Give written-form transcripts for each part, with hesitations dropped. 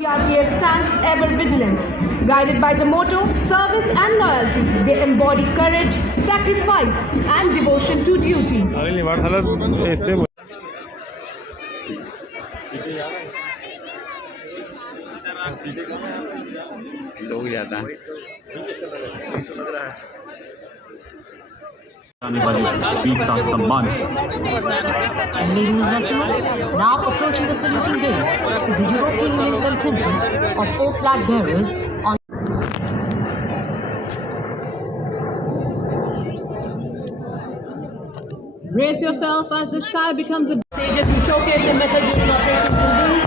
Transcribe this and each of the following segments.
CRPF stands ever vigilant. Guided by the motto, service and loyalty, they embody courage, sacrifice and devotion to duty. लोग ज़्यादा वीर का सम्मान। Ladies and gentlemen, now approaching the saluting gate is the European Union contingent of 4 flag bearers on Brace yourself as the sky becomes a stage to showcase the method used operations will do.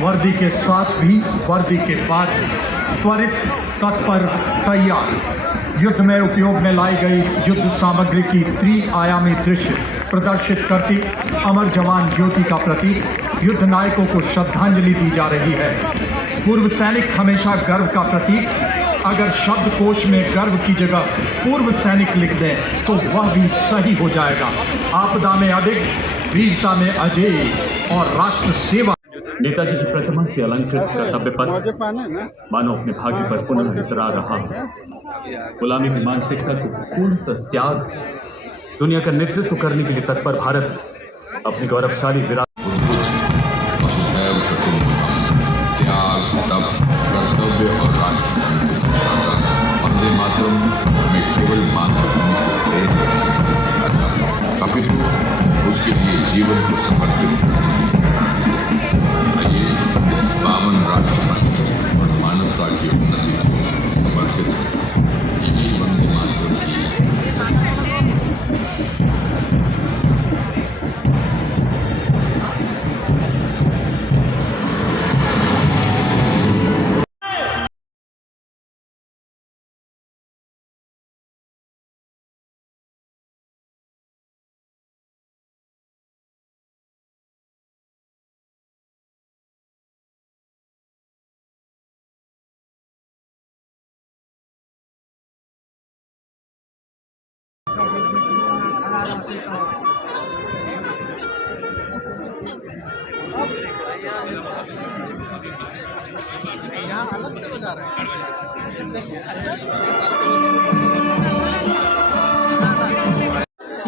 वर्दी के साथ भी वर्दी के बाद भी त्वरित तत्पर तैयार युद्ध में उपयोग में लाई गई युद्ध सामग्री की त्रिआयामी दृश्य प्रदर्शित करती अमर जवान ज्योति का प्रतीक युद्ध नायकों को श्रद्धांजलि दी जा रही है। पूर्व सैनिक हमेशा गर्व का प्रतीक। अगर शब्दकोश में गर्व की जगह पूर्व सैनिक लिख दें तो वह भी सही हो जाएगा। आपदा में अडिग, वीरता में अजेय और राष्ट्र सेवा। नेताजी की प्रतिमा से अलंकृत कर्तव्य पथ मानो अपने भाग्य पर पुनः वितरा रहा। गुलामी की मानसिकता को पूर्णतः त्याग दुनिया का नेतृत्व करने के लिए तत्पर भारत अपनी गौरवशाली विरासत कर्तव्य और राष्ट्र वंदे मातरम हमें केवल मातृभूमि से प्रेम करने सिखाता अपितु उसके लिए जीवन को समर्पित आइए इस पावन राष्ट्र और मानवता की उन्नति को समर्पित यही वंदे मातरम की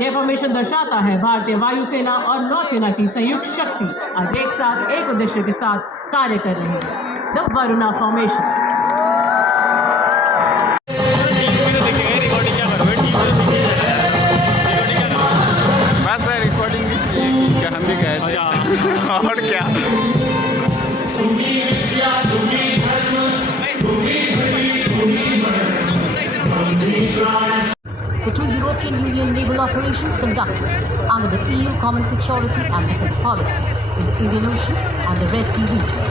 यह फॉर्मेशन दर्शाता है भारतीय वायुसेना और नौसेना की संयुक्त शक्ति आज एक साथ एक उद्देश्य के साथ कार्य कर रही है। The Varuna formation. और क्या the 2 European Union naval operations conducted under the EU Common Security and Defence Policy in the Indian Ocean and the Red Sea region.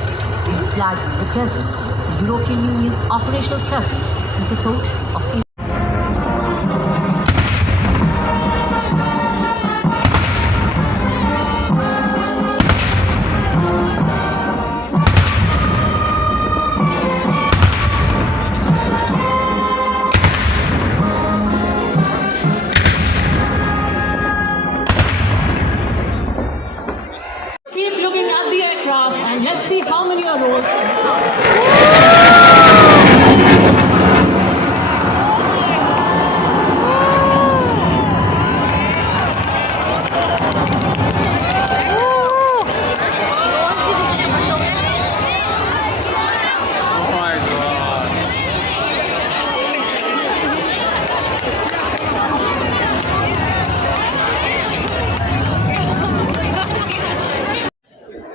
These flags represent the European Union's operational presence in support of India. Keep looking at the aircraft and let's see how many are rolled.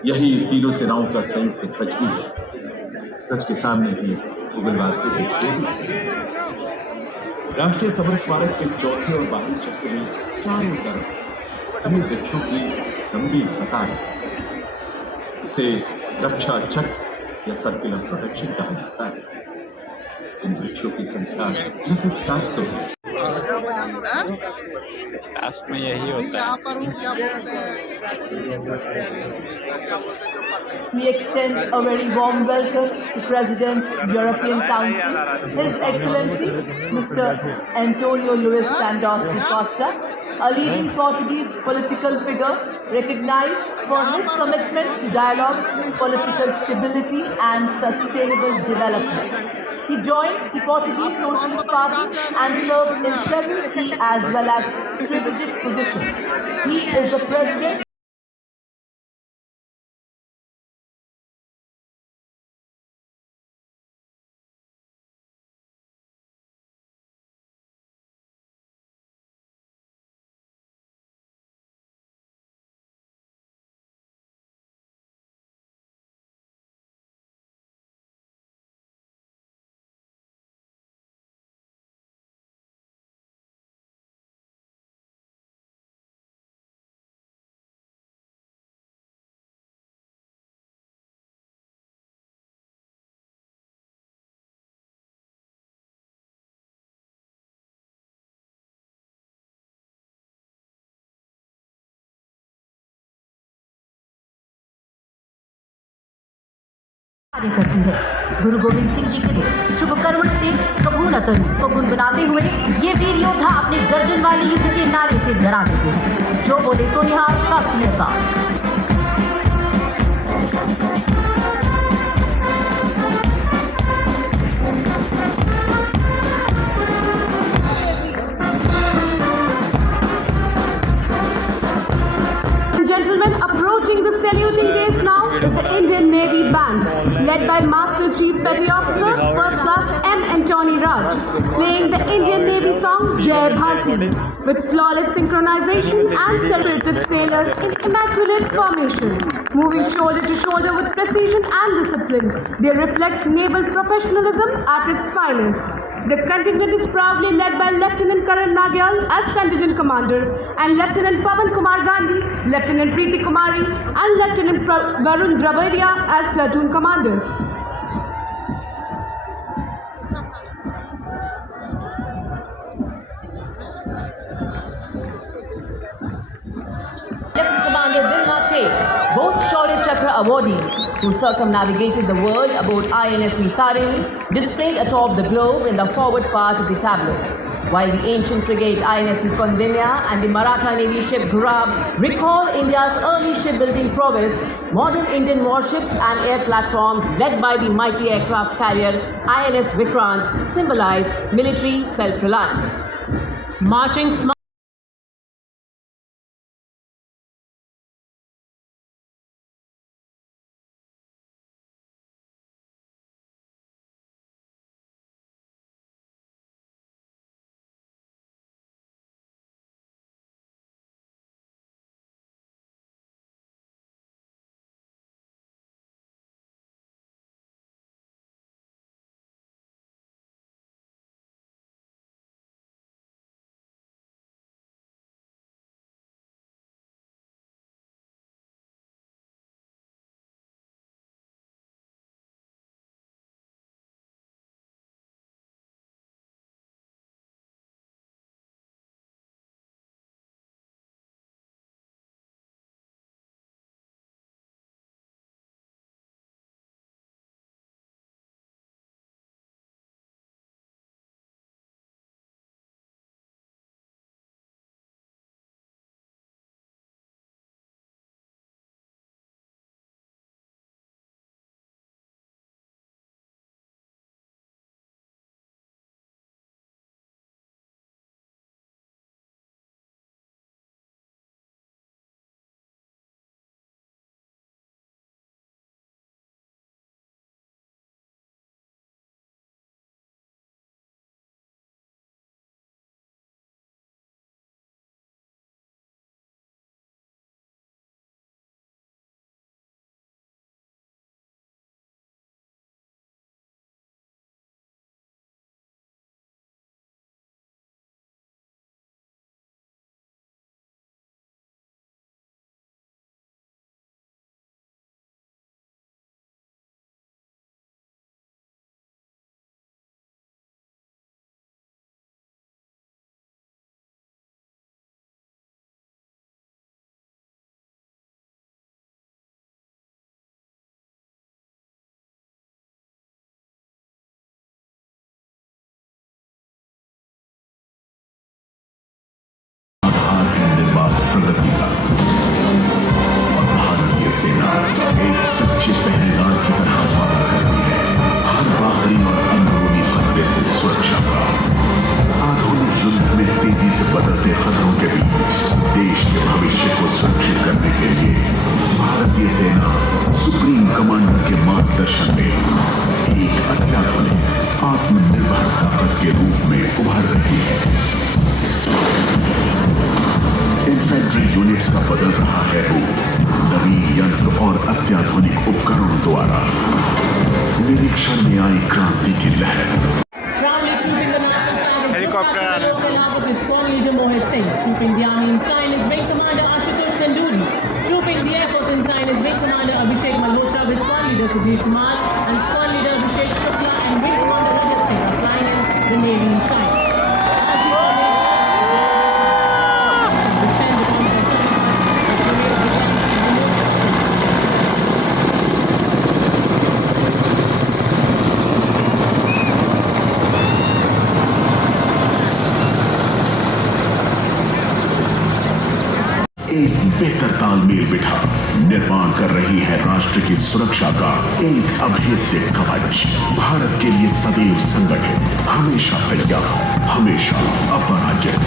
यही तीनों सेनाओं का संयुक्त तजवीज़ है। सच के सामने ही उग्रवाद को देखते हैं। राष्ट्रीय समर स्मारक के चौथे और बाहरी चक्र में चारों तरफ अनेक वृक्षों की लंबी कतार है। इसे रक्षा चक्र या सर्कुलर प्रोटेक्शन कहा जाता है। इन वृक्षों की संख्या लगभग 700 है। लास्ट में यही होता है। पर हूँ क्या बोलते हैं क्या बोलते हैं जो पता है We extend a very warm welcome to President, European Council, His Excellency, Mr. Antonio Luis Santos da Costa, a leading Portuguese political figure recognized for his commitment to dialogue, political stability and sustainable development. He joined the Portuguese Socialist Party and served in several key as well as strategic positions. He is the President कार्य करती है। गुरु गोविंद सिंह जी के शुभ कर्म से कबू न करूं को गुनगुनाते हुए ये वीर योद्धा अपने गर्जन वाले युद्ध के नारे से डरा देते हैं। जो बोले सो निहार का Gentlemen, approaching the saluting days now is the Indian Navy Band, led by Master Chief Petty Officer First Class M. Antony Raj, playing the Indian Navy song Jai Bharti, with flawless synchronization and separated sailors in immaculate formation, moving shoulder to shoulder with precision and discipline. They reflect naval professionalism at its finest. The contingent is proudly led by Lieutenant Karan Nagyal as Contingent Commander and Lieutenant Pavan Kumar Gandhi, Lieutenant Preeti Kumari and Lieutenant Varun Dravaria as Platoon Commanders. Lieutenant Commander Dilnath Take, both Shaurya Chakra awardees who circumnavigated the world aboard INS Tarini, displayed atop the globe in the forward part of the tableau. While the ancient frigate INS Kondinya and the Maratha Navy ship Ghurab recall India's early shipbuilding prowess, modern Indian warships and air platforms led by the mighty aircraft carrier INS Vikrant symbolize military self-reliance. Marching और अत्याधुनिक उपकरणों द्वारा निरीक्षण में आई क्रांति की लहर। Helicopter आ रहा है। With strong leader Mohit Singh, trooping the army in sign is Wing Commander Ashutosh Tanduri, trooping the air force in sign is Wing Commander Abhishek Malhotra with squad leader Sudhir Kumar and squad leader Abhishek Shukla and Wing Commander Rajat Singh are flying in the Navy in sign. एक बेहतर तालमेल बिठा निर्माण कर रही है राष्ट्र की सुरक्षा का एक अभेद्य कवच। भारत के लिए सदैव संगठित, हमेशा तैयार, हमेशा अपराजित।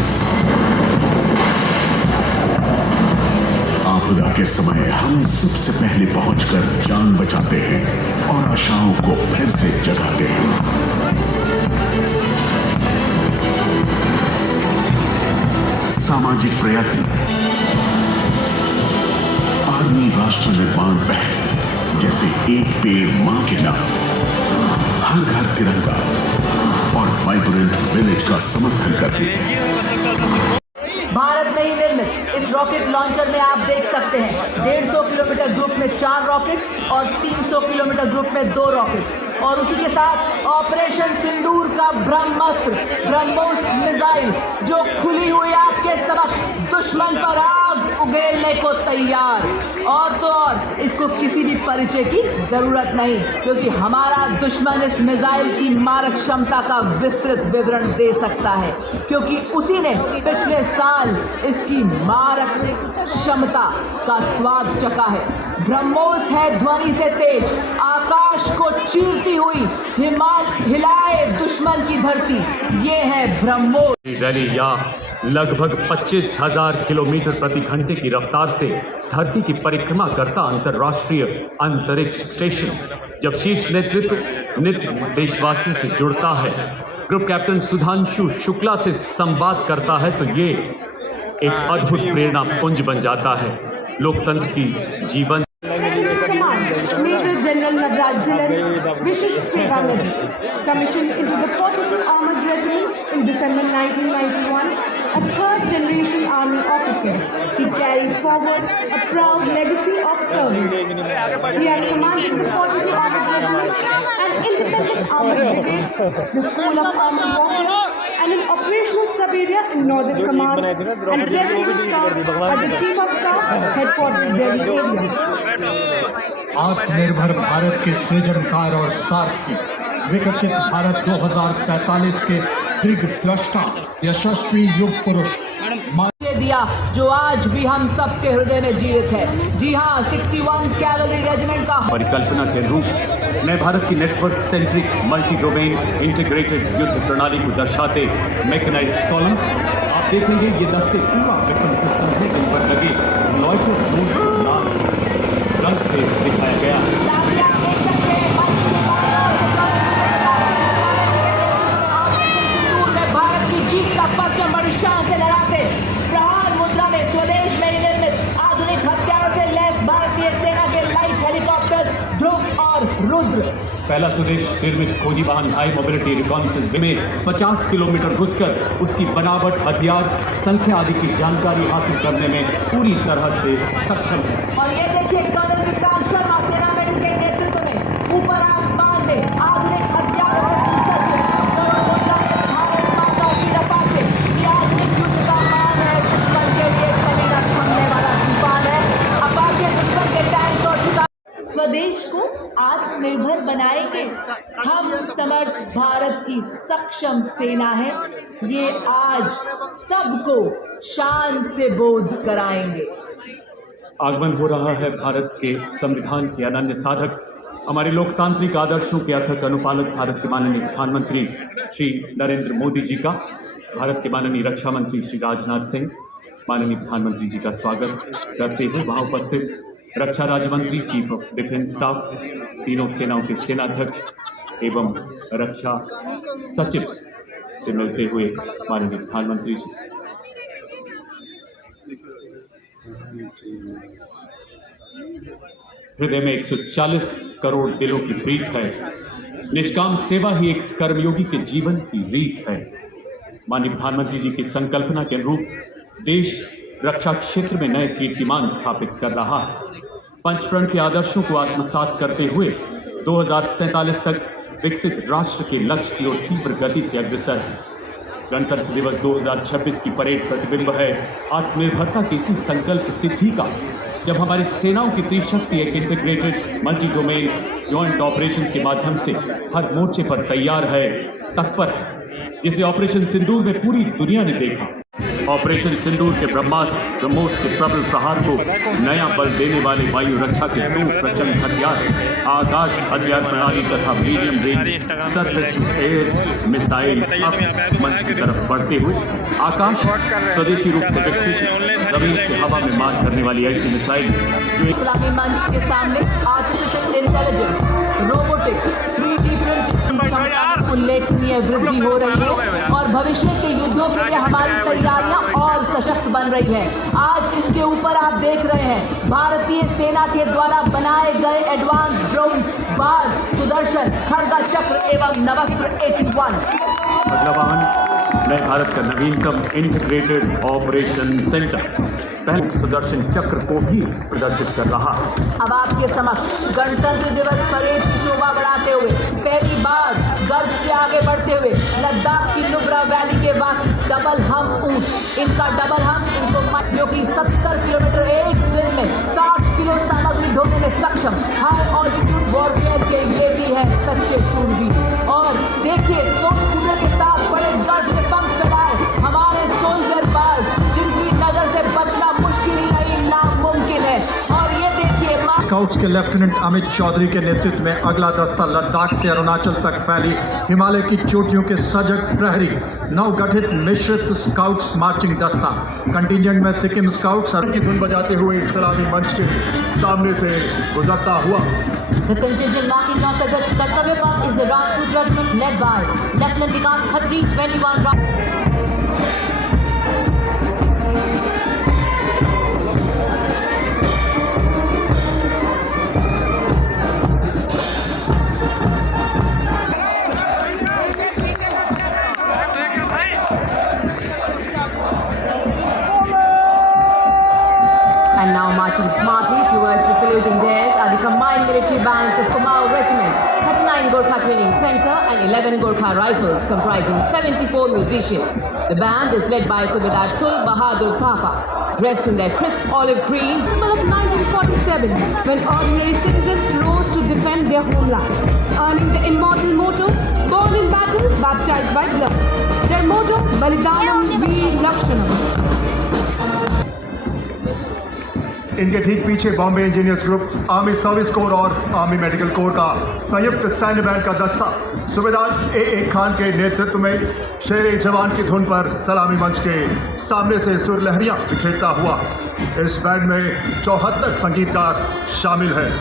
आपदा के समय हम सबसे पहले पहुंचकर जान बचाते हैं और आशाओं को फिर से जगाते हैं। सामाजिक प्रयत्न, आर्मी राष्ट्र निर्माण पहल, जैसे एक पेड़ मां के नाम, हर घर तिरंगा और वाइब्रेंट विलेज का समर्थन करते हैं। भारत में ही निर्मित इस रॉकेट लॉन्चर में आप देख सकते हैं 150 किलोमीटर ग्रुप में 4 रॉकेट और 300 किलोमीटर ग्रुप में 2 रॉकेट और उसी के साथ ऑपरेशन सिंदूर का ब्रह्मास्त्र ब्रह्मोस मिसाइल जो खुली हुई आग के समक्ष दुश्मन पर आग उगेलने को तैयार। और तो और इसको किसी भी परिचय की जरूरत नहीं, क्योंकि हमारा दुश्मन इस मिसाइल की मारक क्षमता का विस्तृत विवरण दे सकता है, क्योंकि उसी ने पिछले साल इसकी मारक क्षमता का स्वाद चखा है। ब्रह्मोस है ध्वनि से तेज, आकाश को चीरती हुई हिलाए दुश्मन की धरती, ये है ब्रह्मोस। रैली या लगभग 25,000 किलोमीटर प्रति घंटे की रफ्तार से धरती की परिक्रमा करता अंतर्राष्ट्रीय अंतरिक्ष स्टेशन जब शीर्ष नेतृत्व नित्य देशवासियों से जुड़ता है, ग्रुप कैप्टन सुधांशु शुक्ला से संवाद करता है, तो ये एक अद्भुत प्रेरणा पुंज बन जाता है लोकतंत्र की जीवन। Major General Navraj Dhillon, Viशिष्ट सेवा medal, commissioned into the 42 Armored Regiment in December 1991, a third-generation Army officer. He carries forward a proud legacy of service. He has commanded the 42 Armored Regiment, an independent armored brigade, the School of Armored Warfare, and an operational sub-area in Northern Command, and President Staff at the Chief of Staff, headquarters Delhi area. आत्मनिर्भर भारत के सृजनकार और सारथी, विकसित भारत 2047 के दिग्द्रष्टा, यशस्वी युग पुरुष दिया जो आज भी हम सबके हृदय में जीवित है। जी हाँ, 61 कैवलरी रेजिमेंट का परिकल्पना के रूप में भारत की network centric multi domain integrated युद्ध प्रणाली को दर्शाते मैकेनाइज्ड कॉलम्स आप देखेंगे। ये दस्ते पूरा वेपन सिस्टम है, इन पर लगे लॉयटर रूल्स को लाल रंग से दिखाया गया। भारत की जीत का परचम बड़ी शान से लहराते प्रहार मुद्रा में स्वदेश में ही निर्मित आधुनिक हथियारों से लैस भारतीय सेना के लाइट हेलीकॉप्टर्स ध्रुव और रुद्र। पहला स्वदेश निर्मित खोजी वाहन हाई मोबिलिटी रिकॉन्सेंस में 50 किलोमीटर घुसकर उसकी बनावट, हथियार, संख्या आदि की जानकारी हासिल करने में पूरी तरह से सक्षम है। और ये देखिए कर्नल विक्रांत शर्मा सेना मेडल के नेतृत्व में ऊपर आसमान में आधुनिक हथियारों से सुसज्जित भारत माता की रफाचे। ये आधुनिक युद्ध का मान है, दुश्मन के लिए छवि न छोड़ने वाला तूफान है। अपाचे दुश्मन के टैंक और स्वदेश को आत्मनिर्भर बनाएंगे। हम समर्थ भारत की सक्षम सेना है, ये आज सबको शान से बोध कराएंगे। आगमन हो रहा है भारत के संविधान के अनन्य साधक, हमारे लोकतांत्रिक आदर्शों के अथक अनुपालक भारत के माननीय प्रधानमंत्री श्री नरेंद्र मोदी जी का, भारत के माननीय रक्षा मंत्री श्री राजनाथ सिंह, माननीय प्रधानमंत्री जी का स्वागत करते हुए वहाँ उपस्थित रक्षा राज्य मंत्री, चीफ ऑफ डिफेंस स्टाफ, तीनों सेनाओं के सेनाध्यक्ष एवं रक्षा सचिव से मिलते हुए माननीय प्रधानमंत्री जी। हृदय में 140 करोड़ दिलों की प्रीत है। निष्काम सेवा ही एक कर्मयोगी के जीवन की रीत है। माननीय प्रधानमंत्री जी की संकल्पना के अनुरूप देश रक्षा क्षेत्र में नए कीर्तिमान स्थापित कर रहा है। पंचप्रण के आदर्शों को आत्मसात करते हुए 2047 तक विकसित राष्ट्र के लक्ष्य की ओर तीव्र गति से अग्रसर है। गणतंत्र दिवस 2026 की परेड प्रतिबिंब है आत्मनिर्भरता की इसी संकल्प सिद्धि का, जब हमारी सेनाओं की त्रिशक्ति एक integrated multi domain joint operation के माध्यम से हर मोर्चे पर तैयार है, तत्पर है, जिसे ऑपरेशन सिंदूर में पूरी दुनिया ने देखा। ऑपरेशन सिंदूर के ब्रह्मोस के प्रबल प्रहार को नया बल देने वाले वायु रक्षा के दो प्रचंड हथियार आकाश हथियार प्रणाली तथा medium range surface to air missile अब मंच की तरफ बढ़ते हुए आकाश स्वदेशी रूप से विकसित जमीन से हवा में मार करने वाली ऐसी मिसाइल जो इस्लामी मंच के सामने artificial intelligence, robotics, 3D printing उल्लेखनीय वृद्धि हो रही है और भविष्य के युद्धों के लिए हमारी तैयारियां और सशक्त बन रही है। आज इसके ऊपर आप देख रहे हैं भारतीय सेना के द्वारा बनाए गए एडवांस ड्रोन बाज, सुदर्शन, खड़गा चक्र एवं नवस्त्र 81। अगला वाहन नए भारत का नवीनतम इंटीग्रेटेड ऑपरेशन सेंटर पहले सुदर्शन चक्र को भी प्रदर्शित कर रहा है। अब आपके समक्ष गणतंत्र दिवस परेड की शोभा बढ़ाते हुए पहली बार गर्व से आगे बढ़ते हुए लद्दाख की नुब्रा वैली के वासी डबल हम ऊंट, इनका डबल हम इनको जो कि 70 किलोमीटर एक दिन में 60 किलो सामग्री ढोने में सक्षम हाई ऑल्टीट्यूड वॉरफेयर के ये भी है सच्चे शूरवीर। और देखिए सोनपुर के साथ बड़े गर्व से पंख फैलाए हमारे सोल्जर बाज, जिनकी नजर से बचना मुश्किल ही नहीं नामुमकिन है। और ये देखिए स्काउट्स के लेफ्टिनेंट अमित चौधरी के नेतृत्व में अगला दस्ता लद्दाख से अरुणाचल तक फैली हिमालय की चोटियों के सजग प्रहरी नवगठित मिश्रित स्काउट्स मार्चिंग दस्ता कंटिजेंट में सिक्किम स्काउट्स की धुन बजाते हुए सलामी मंच के सामने से गुजरता हुआ। The contingent marking of the Kartavya Path is the Rajput Regiment led by Lieutenant Vikas Khatri, 21 And now marching smartly towards the saluting dais are the combined military bands of Kumaon Regiment, 39 Gorkha Training Center and 11 Gorkha Rifles comprising 74 musicians. The band is led by Subedar Tul Bahadur Thapa, dressed in their crisp olive green. Symbol of 1947, when ordinary citizens rose to defend their homeland, earning the immortal motto, born in battle, baptized by blood. Their motto, Balidanam Veer Lakshanam. इनके ठीक पीछे Bombay engineers group, army service corps और army medical corps का संयुक्त सैन्य band का दस्ता सूबेदार ए खान के नेतृत्व में शेर जवान की धुन पर सलामी मंच के सामने से सुर लहरियां बिखेरता हुआ। इस बैंड में 74 संगीतकार शामिल हैं।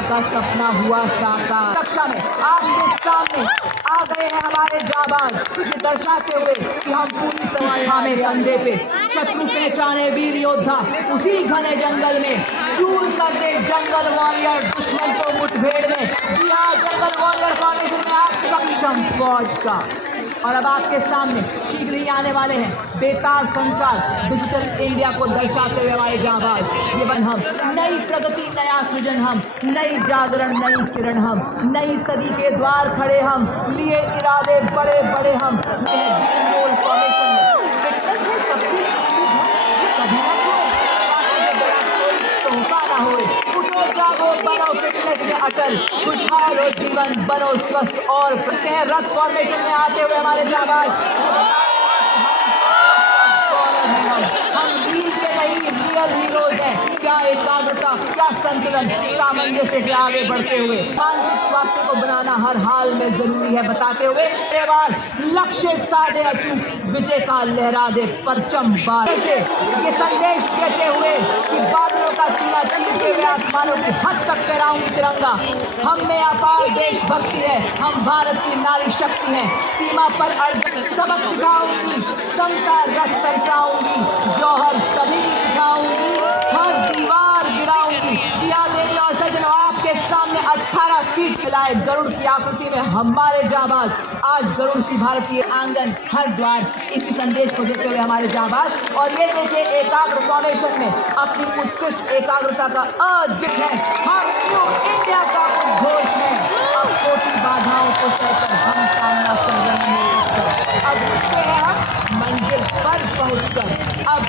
का सपना हुआ साकार। कक्षा में आपके सामने आ गए हैं हमारे जाबाज, ये दर्शाते हुए कि हम पूरी तरह थामे कंधे पे शत्रु पहचाने वीर योद्धा उसी घने जंगल में चूर करते जंगल वॉरियर दुश्मन को मुठभेड़ में। जी हाँ, जंगल वॉरियर फॉर्मेशन में आप सक्षम फौज का। और अब आपके सामने शीघ्र ही आने वाले हैं बेतार संचार डिजिटल इंडिया को दर्शाते हुए हमारे जाबाज। ये बन हम नई प्रगति नया सृजन, हम नई जागरण नई किरण, हम नई सदी के द्वार खड़े, हम लिए इरादे बड़े बड़े, हम बनो फिटनेस में अटल, खुशहाल और जीवन बनो स्वस्थ और रथ फॉर्मेशन में आते हुए हमारे जाबाज। हम वीर के नहीं रियल हीरोज हैं। क्या एकाग्रता, क्या संकल्प। संतुलन सामंजस्य से आगे बढ़ते हुए मानसिक स्वास्थ्य को बनाना हर हाल में जरूरी है बताते हुए बार लक्ष्य साधे अचूक विजय का लहरा दे परचम बार ये संदेश देते हुए कि बादलों का सीना चीरते हुए आसमानों की हद तक फहराऊंगी तिरंगा। हम में अपार देशभक्ति है, हम भारत की नारी शक्ति हैं। सीमा पर सबक सिखाऊंगी, समता रस बरसाऊंगी, जौहर सभी दिखाऊंगी, हर दीवार गिराऊंगी। जिया देवी और सज्जनों, आपके सामने 18 फीट फैलाए गरुड़ की आकृति में हमारे जाबाज आज गरुड़ की भारतीय आंगन हर द्वार इसी संदेश को देते हुए हमारे जाबाज। और ये देखिए एकाग्र फॉर्मेशन में अपनी उत्कृष्ट एकाग्रता का अद्भुत है। हम न्यू इंडिया का उद्घोष है। अब छोटी बाधाओं को सहकर हम सामना कर रहे हैं। अब रुकते हैं हम मंजिल पर पहुंचकर। अब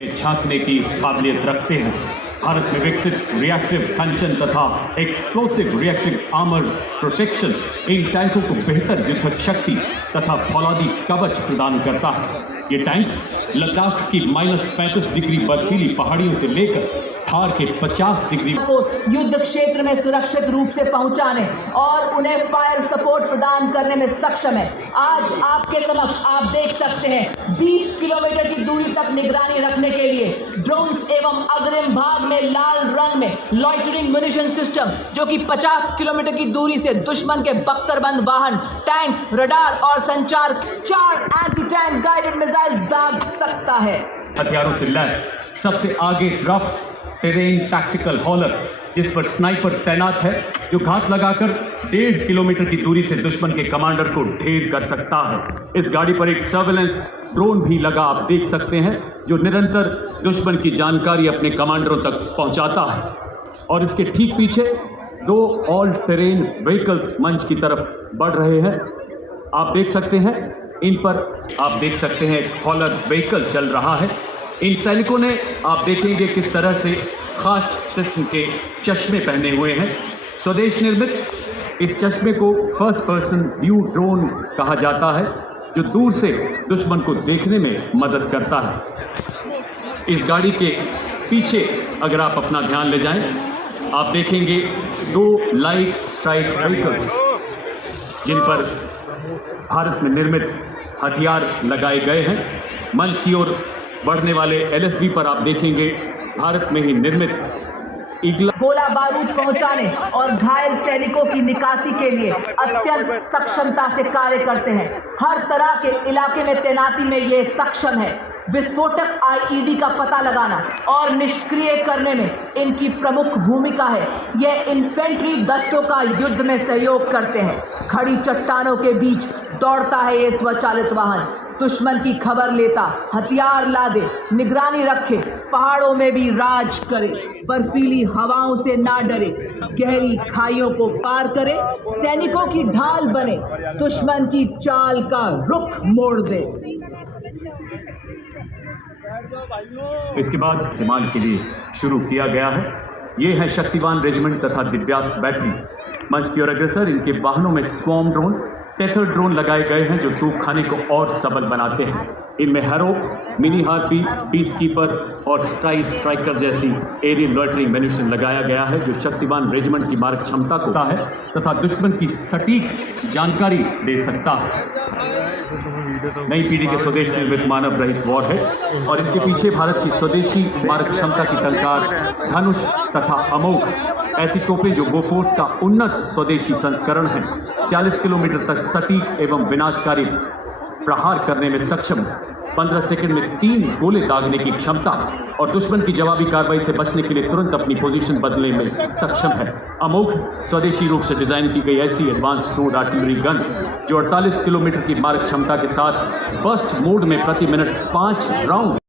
झांकने की काबिलियत रखते हैं। भारत में विकसित रिएक्टिव कंचन तथा explosive reactive armour protection in टैंकों को बेहतर युद्धक शक्ति तथा फौलादी कवच प्रदान करता है। ये टैंक लद्दाख की -35 डिग्री बर्फीली पहाड़ियों से लेकर थार के 50 डिग्री को युद्ध क्षेत्र में सुरक्षित रूप से पहुंचाने और उन्हें फायर सपोर्ट प्रदान करने में सक्षम है। आज आपके समक्ष आप देख सकते हैं 20 किलोमीटर की दूरी तक निगरानी रखने के लिए ड्रोन्स एवं अग्रिम भाग में लाल रंग में लॉइटरिंग म्यूनिशन सिस्टम, जो कि 50 किलोमीटर की दूरी से दुश्मन के बख्तरबंद वाहन, टैंक्स, रडार और संचार 4 एंटी टैंक गाइडेड मिसाइल्स दाग सकता है। हथियारों से लैस सबसे आगे रफ टेरेन टैक्टिकल हॉलर, जिस पर स्नाइपर तैनात है, जो घात लगाकर 1.5 किलोमीटर की दूरी से दुश्मन के कमांडर को ढेर कर सकता है। इस गाड़ी पर एक सर्वेलेंस ड्रोन भी लगा, आप देख सकते हैं, जो निरंतर दुश्मन की जानकारी अपने कमांडरों तक पहुंचाता है। और इसके ठीक पीछे 2 ऑल टेरेन व्हीकल्स मंच की तरफ बढ़ रहे हैं, आप देख सकते हैं। इन पर आप देख सकते हैं एक हॉलर व्हीकल चल रहा है। इन सैनिकों ने आप देखेंगे किस तरह से खास किस्म के चश्मे पहने हुए हैं, स्वदेश निर्मित। इस चश्मे को फर्स्ट पर्सन व्यू ड्रोन कहा जाता है, जो दूर से दुश्मन को देखने में मदद करता है। इस गाड़ी के पीछे अगर आप अपना ध्यान ले जाएं, आप देखेंगे 2 लाइट स्ट्राइक व्हीकल्स, जिन पर भारत में निर्मित हथियार लगाए गए हैं। मंच की ओर बढ़ने वाले LSB पर आप देखेंगे भारत में ही निर्मित गोला बारूद पहुंचाने और घायल सैनिकों की निकासी के लिए अत्यंत सक्षमता से कार्य करते हैं। हर तरह के इलाके में तैनाती में ये सक्षम है। विस्फोटक IED का पता लगाना और निष्क्रिय करने में इनकी प्रमुख भूमिका है। ये इन्फेंट्री दस्तों का युद्ध में सहयोग करते हैं। खड़ी चट्टानों के बीच दौड़ता है ये स्वचालित वाहन, दुश्मन की खबर लेता, हथियार लादे, निगरानी रखे, पहाड़ों में भी राज करे, बर्फीली हवाओं से ना डरे, गहरी खाइयों को पार करे, सैनिकों की ढाल बने, दुश्मन की चाल का रुख मोड़ दे। इसके बाद हिमाल के लिए शुरू किया गया है। ये है शक्तिवान रेजिमेंट तथा दिव्यास्त्र बैटरी। मंच की ओर अग्रसर, इनके वाहनों में स्वॉर्म ड्रोन, टेथर ड्रोन लगाए गए हैं, जो तूप खाने को और सबल बनाते हैं। इनमें harrow, mini harpy, piece keeper और स्ट्राइकर जैसी एरियल लॉइटरिंग म्यूनिशन लगाया गया है, जो शक्तिवान रेजिमेंट की मारक क्षमता को है तथा दुश्मन की सटीक जानकारी दे सकता है। नई पीढ़ी के स्वदेश निर्मित मानव रहित वॉर है, और इनके पीछे भारत की स्वदेशी मारक क्षमता की टंकार धनुष तथा अमोघ, ऐसी तोपें जो बोफोर्स का उन्नत स्वदेशी संस्करण है। 40 किलोमीटर तक सटीक एवं विनाशकारी प्रहार करने में सक्षम, 15 सेकंड में 3 गोले दागने की क्षमता और दुश्मन की जवाबी कार्रवाई से बचने के लिए तुरंत अपनी पोजीशन बदलने में सक्षम है। अमोघ स्वदेशी रूप से डिजाइन की गई ऐसी एडवांस रोड आर्टिलरी गन, जो 48 किलोमीटर की मारक क्षमता के साथ बर्स्ट मोड में प्रति मिनट 5 राउंड